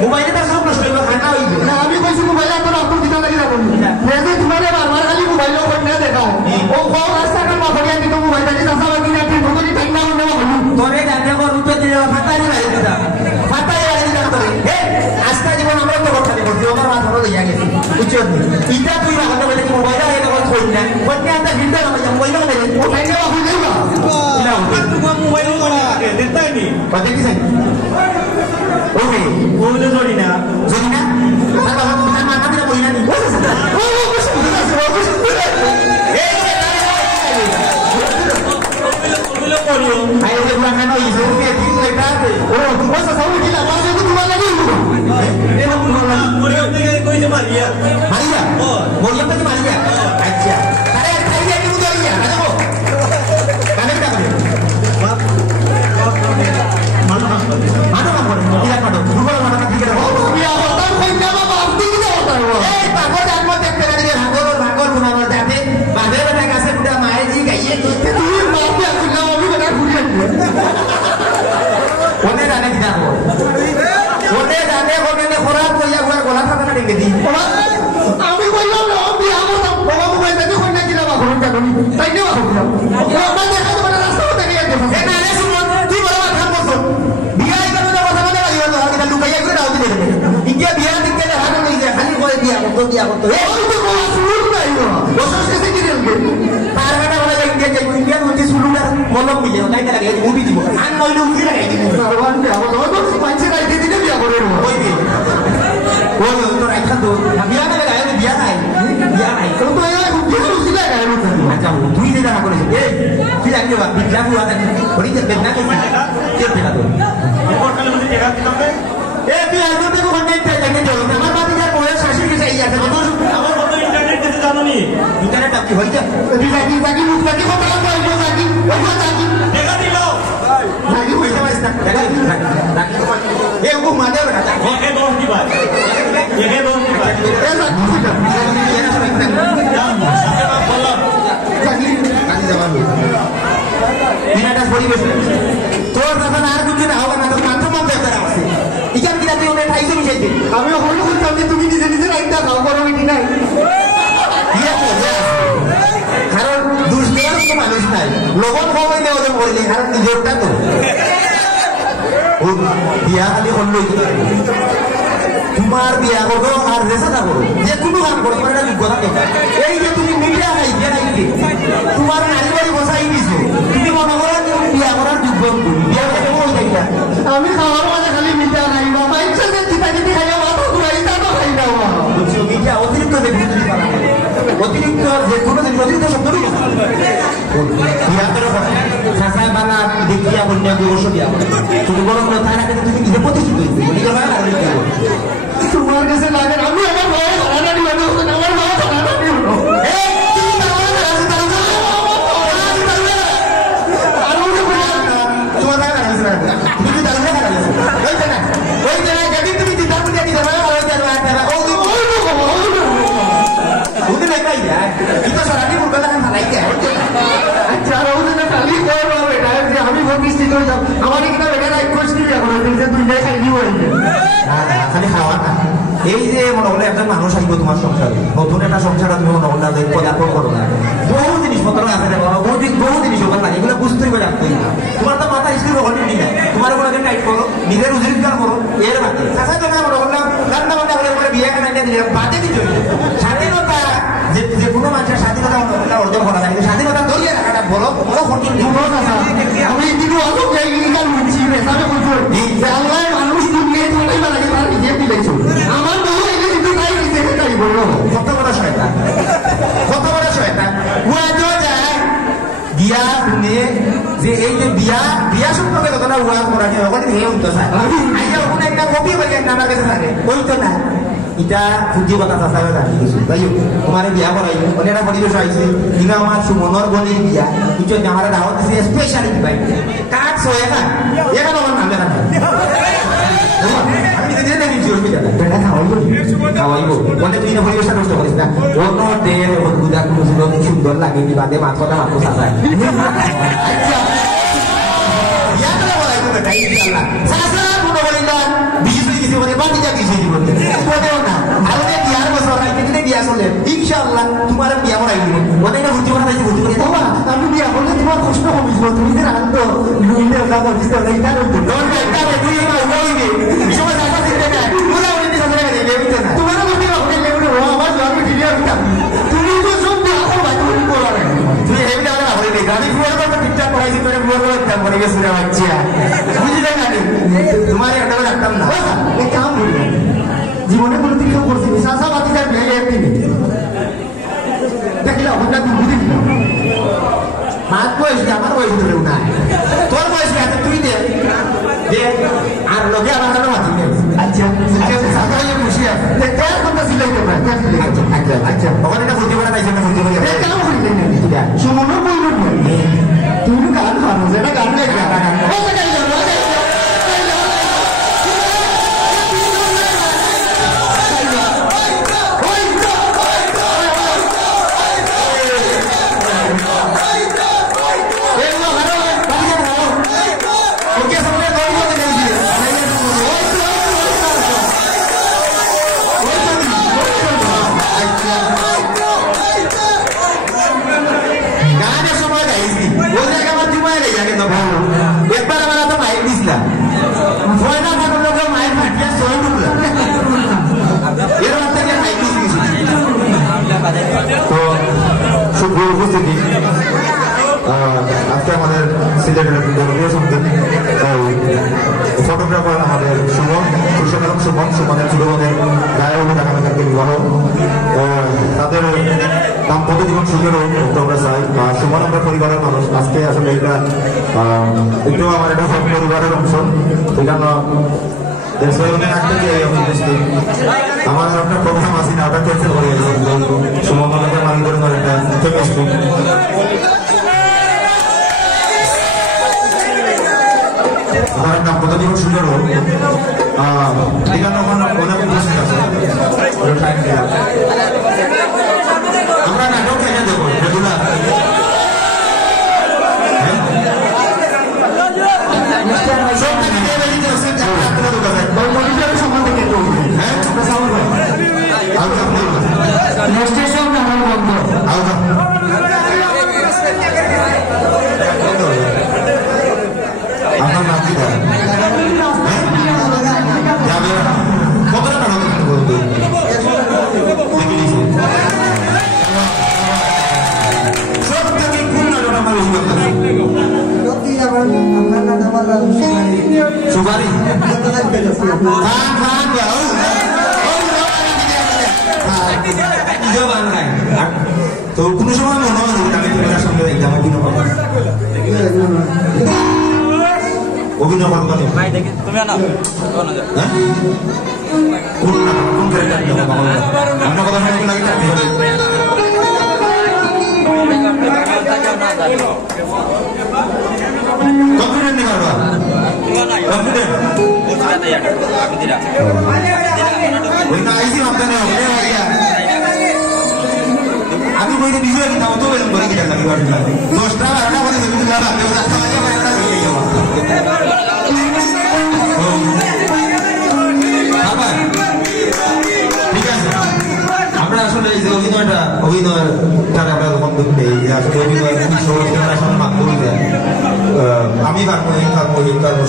Mobile पर सब प्रश्न खाना ওতে কি চাই ওকে ওগুলো জড়ি না তার বাবা তার মা কাবিরা বই না নি Ay, ese plan no hizo un pie, tío, de tarde. Oh, tú vas a saber que la base de tu mala vida. María. María. Oh, voy a pedir María. Acha. Tare, tare que mucho día, ¿no? Kale kita kale. Mano na pore, tidak mano. Dua mano na tiga. Oh, ya, hotel punya apa? Tiga hotel. Eh, pakai jangan tekte lagi bangor gunawar jate. Bade bade kasih udah main sih kayak itu. Itu maaf ya, kita mau kita kuliah. One dane kita ko. One dane khorak ko ya gua gola thana denge di. আমি কইলাম না আমি আমার বাবা mobile থেকে কই না কিনা বাবা ঘন্টা করি তাই না বাবা আমরা দেখা তো না রাস্তা থেকে যাচ্ছে এ না রে শুন তুই বড় কথা বলছো বিয়া করে না কথা বলে লাগিও না এটা লুকাইয়া করে দাও দিলে ইন্ডিয়া বিয়া দিকে না হাতে লই যায় খালি কই বিয়া করতে এ তুই তো কোন শুরু নাই বসস কেসে কি রেলকে তার কাটা বলে ইন্ডিয়া যাই ইন্ডিয়া নতি শুরু না মলম বিয়ে তাই না লাগে মুভি দিব আন নইলো মুভি লাগাই দিব ভগবান রে আমার তো পাঁচে রাইতে দিলে বিয়া করে ওই ওই তো রাইখা তো বিয়া না লাগাই বিয়া নাই তো তো এ বিয়া রুসি লাগাই আচ্ছা তুই যেটা না করিস এ তুই জানি বাবা বিয়া হুয়া জানি ওই যে বেদনা কে কে দেখা তো রিপোর্ট কালে মধ্যে দেখা দিতে এ তুই আগে থেকে কন্টাক্ট পেয়ে জানি তো আমার বাড়ি যা কোয়ে শাশুড়ি কে চাই আছে আমার কত ইন্টারনেট দিতে জানো নি ইন্টারনেট কি হইছে তুই জানি জানি মুখ লাগি কথা বলবো জানি ওই জানি দেখা দিল জানি হইছে বাস না দেখা রাখি এ ও মাদে না এ দোষ দিবা এ দোষ দিবা এ জানি তোর যখন আর কিছু না হবে না তোর মাথা মন বেকার আছে ইকান কিনা তুই ওটা ঠাইছে মিশাইতে আমি হলো বলতাম যে তুমি নিজে নিজে রাইতা খাও করো মিটি নাই কারণ দুষ্টার তো মানুষ নাই লগন খাওয়াই না ওদের বললি কারণ নিজেরটা তো ও বিয়া খালি হলো তোমার বিয়া করো আর রেসাটা করো যে কোনো কাম করো তোমার একটা যোগ্যতা দরকার এই যে তুমি মিডিয়া নাই বিয়া নাই তোমার নারী বাড়ি বসাই দিছো তুমি মনে করো বিয়া করার যোগ্য বিয়া করতে বল দেখিয়া আমি খাওয়ার মাঝে খালি মিডিয়া নাই বাবা ইচ্ছা যে চিতা চিতি খাইয়া মাথা ঘুরাই তা তো খাই না বুঝছো মিডিয়া অতিরিক্ত দেখি অতিরিক্ত যে কোনো জিনিস অতিরিক্ত শব্দ বিয়া করে শাসা বানা দেখিয়া বন্যা দিবস দিয়া তুমি বড় কথা না তুমি নিজে প্রতিষ্ঠিত হইছে নিজের ভাই আর তোমার কাছে লাগে আমি আমার ভাই হারানা দিও না আমার ভাই হারানা দিও না এই তুমি আমার কাছে দাঁড়া আর ওরে তোমার ভাই হারানা দিও তুমি দাঁড়া না ওই না যদি তুমি দিদা পুজো দিতে পারো ওই দাঁড়া ওই না কাই যা এটা সারানি মুরগা দান ভালাই যা আচ্ছা ওই না খালি কই বাবা এটা যে আমি প্রতিষ্ঠিত হই যাব আমার কি না এটা এক কোর্স কি এখন যে তুই যাই খাই দিও খালি খাওয়া না এই যে মনে হলে একজন মানুষ আসবে তোমার সংসারে নতুন একটা সংসার তুমি মনে হলে যে পদার্পণ করো না বহু জিনিসপত্র আছে বহু জিনিস ওখানে লাগে এগুলো বুঝতেই পারে রাখতেই না তোমার তো মাথা স্কুল অলরেডি নাই তোমার উপরে টাইট করো নিজের রোজগার করো এর বাদে চাষা তো না মনে করলাম রান্না বান্না করে বিয়ে কেনা দিলে বাদে দিতে স্বাধীনতা যে কোনো মানুষের স্বাধীনতা অর্জন করা যায় কিন্তু স্বাধীনতা ধরিয়ে রাখাটা বলো বড় কঠিন আমি কিন্তু অত জায়গা বুঝছি পেশাবে বুঝবো আল্লাহ মানুষ দুনিয়ে চলেই না লাগে তার নিজে দিলেছো আমার বহু এটা কিন্তু তাই নিজে তাই বললো কত বড় শয়তান উয়া যায় বিয়া শুনে যে এই যে বিয়া সম্পর্কে যতটা উয়া করা যায় ওখানে হে উঠতে চায় আইয়া ওখানে একটা কপি বলে আমার কাছে থাকে ওই তো না এটা ফুটি কথা চাষা হয়ে থাকি কিছু তাই তোমার বিয়া করাই অনেকটা পরিবেশ আইছে কিন্তু আমার সুমনের বলি বিয়া কিছু আমার দাওয়াত দিছে স্পেশালি দিবাই কাঠ সয়ে না এখানে আমার নাম লেখা আমি নিজে দেখি অসুবিধা না বেটা খাওয়াইব মানে তুই না পরিবেশটা নষ্ট করিস না অন্য দেহ গুদা সুন্দর লাগে বাদে মাথা মাথা চাষায় বিয়া করে বলাই তো বেটা ইনশাআল্লাহ চাষা কোনো বলি না বিশ হয়ে গেছে মানে বাকি যা কিছু দিব বলেও না আর বিয়ার বছর রাইতে দিলে বিয়া চলে ইনশাআল্লাহ তোমার বিয়া করাই দিব ওদের না বুঝতে পারছি বুঝতে পারি বাবা আমি বিয়া করলে তোমার কষ্ট হবে তুমি যে আনন্দ লুইলে ওটা বলছিস ওটা এটা করতে এটা তুই না ওইবে সময় চাষা দিতে না পুরো ওই দিকে চলে গেলে লেবিতে না তোমার মধ্যে ওখানে লেবিতে ও আমার জন্ম ক্লিয়ার হইতা তুমি তো সব বিয়া করবা তুমি বলা না তুই হেবি না হলে গাড়ি ফুয়ার করতে ঠিকঠাক করাইছি তোরে বুয়া করে একটা মরে গেছে না বাচ্চা বুঝলি না জীবনে কোনোদিন কেউ করছি চাষা বাতি যার বিয়ে একদিনে দেখলাম আপনার বুদ্ধি দিলাম মাত বয়স কি আমার বয়স ধরেও নাই তোর বয়স কি আছে তুই দে আর লোকে আমার কাছে মাতি নেই আচ্ছা খুশি আছে কোনটা সিলাই করবে আচ্ছা আচ্ছা ওখানে একটা ফুটি বানা নাইছে না ফুটি বানা কেন ফুটি নেই সুমন বলবো তুমি গান পারো যেটা গান গাই একবার আমার তো মাইক দিছিলাম ভয়না থাকুন লোক মাইক ফাটিয়া সই ঢুকলাম এর থেকে মাইক দিয়েছি তো শুভ উপস্থিতি আজকে আমাদের সিলেটের ধর্মীয় সঙ্গীত ফটোগ্রাফার আমাদের সুমন সুমনের ছোট বোনের গায়ে হলুদ আগামীকালকে বিবাহ তাদের দাম্পত্য জীবন সুখের হোক আমরা চাই সুমন আমরা পরিবারের মানুষ আজকে আসলে এটা একটু আমার এটা সব পরিবারের অংশ সেজন্য আমার একটা প্রোগ্রাম আছে না ওটা ক্যান্সেল করে সুমন মানি করে একটা থেকে আমার দাম্পত্য জীবন সুন্দর হোক এখানে অনেক উপস্থিত আছে আমরা নাটক খেলে দেবো রেগুলার আপনার নাম কি যাবে কতটা নাটক বলবো সব থেকে কোন নাটক আমার সুপারি তো কোনো সময় মনে হয় আমি তোমার সঙ্গে একদম অভিনয় করবো তুমি না কোন আপনার কথা শুনে লাগে কনফিডেন্ট নেই পারবা কনফিডেন্ট ওই না আইসি ভাবতে নেই আমি বইতে বিজয় কিন্তু অত বেতন করে কিনা লাগি বাড়ি লাগে 10টা 12টা করে তুমি লাগা দেও রাস্তা লাগে 12টা হয়ে যাবে ঠিক আছে আমরা আসলে এই যে অভিনয়টা আমরা যখন দেখতে আসলে অভিনয় সহজ মাধ্যমে আমি পারবো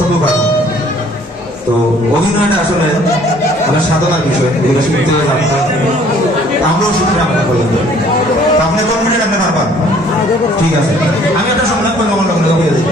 সবই পারবো তো অভিনয়টা আসলে অনেক সাধনার বিষয় এগুলো শিখতে হবে আমরাও শিখতে আমরা পর্যন্ত তো আপনি কনফিডেন্ট আপনি পারবেন ঠিক আছে আমি একটা সংলাপ করে আমার লগে হয়ে যাই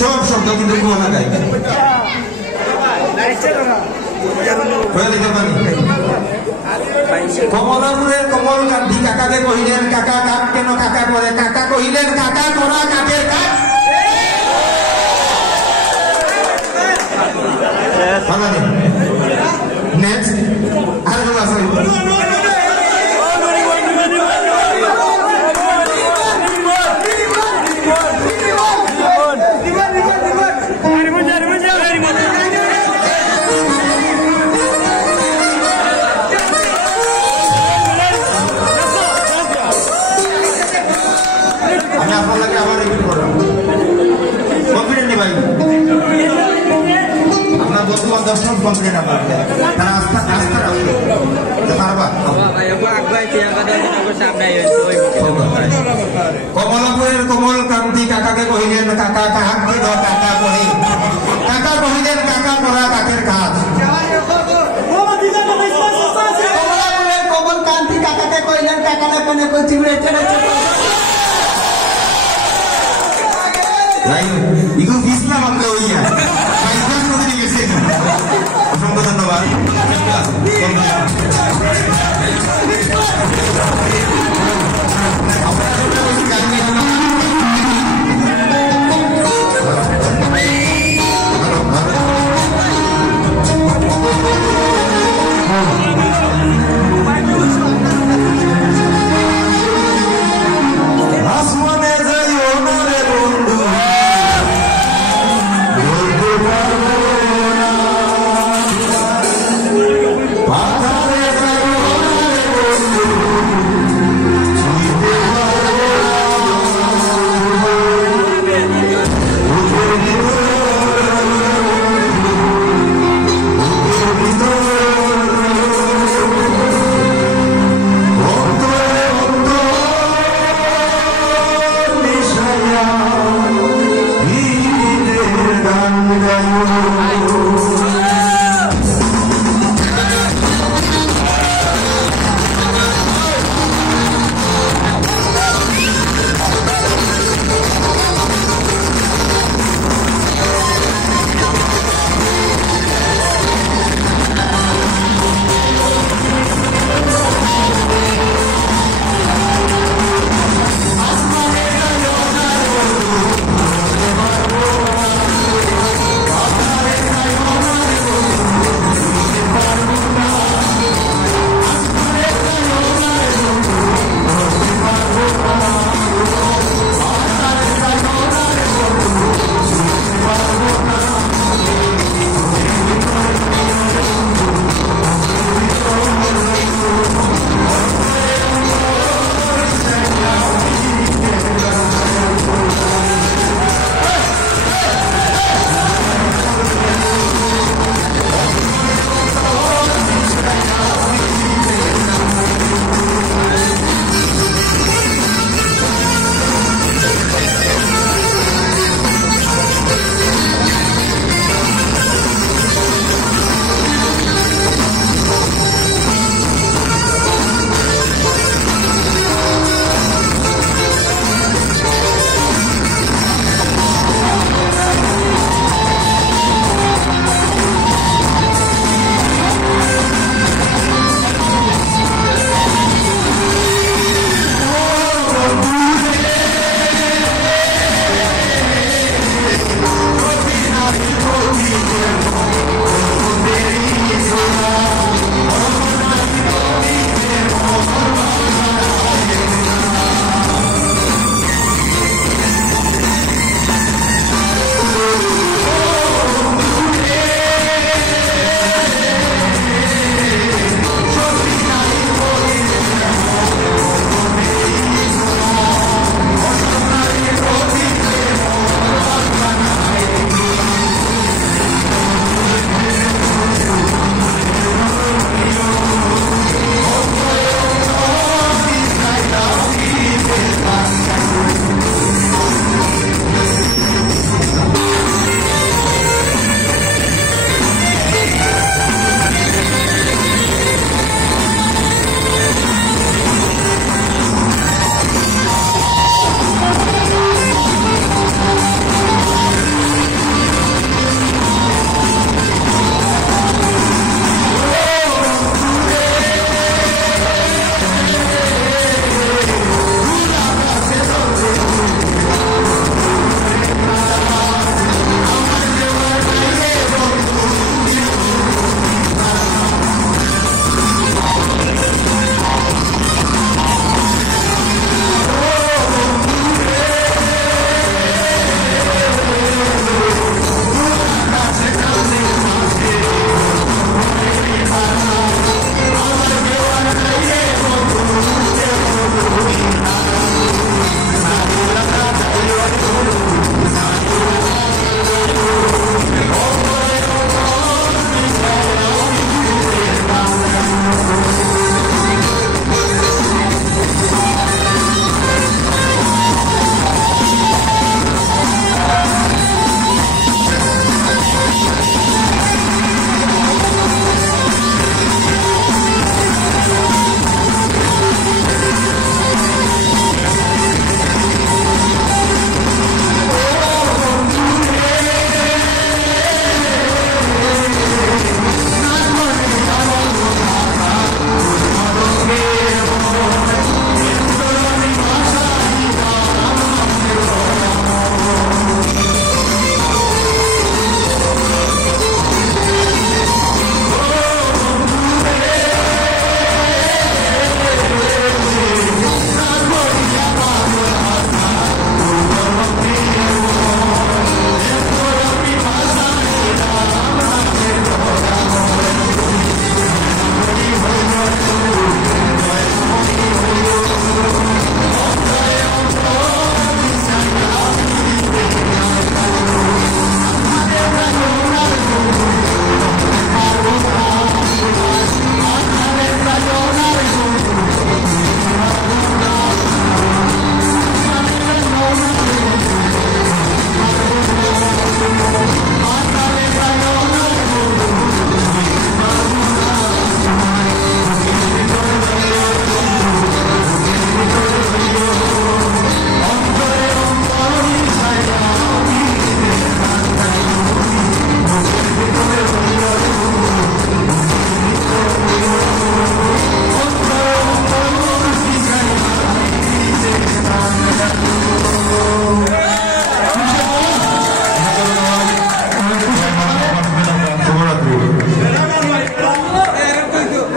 সব শব্দ কিন্তু কোয়া গাই কমলাপুরের কমল গান্ধী কাকাকে কহিলেন কাকা কাক কেন কাকা করে কাকা কহিলেন কাকা করা কাকের কাক নেক্সট আর আছে আমি আপনাকে আবার রিপিট করলাম কনফিডেন্ট ভাই আপনার বন্ধু বান্ধব সব কনফিডেন্ট আপনার তারা আস্থা রাখবে পারবা কমলাপুরের কমল কান্তি কাকাকে কহিলেন কাকা কাহাকে দ কাকা কহি কাকা কহিলেন কাকা করা কাকের কাজ কমলাপুরের কমল কান্তি কাকাকে কহিলেন কাকা না কেন চিমড়ে ছেড়ে ইগো বিসলাম আমরা হইয়া অসংখ্য ধন্যবাদ আমরা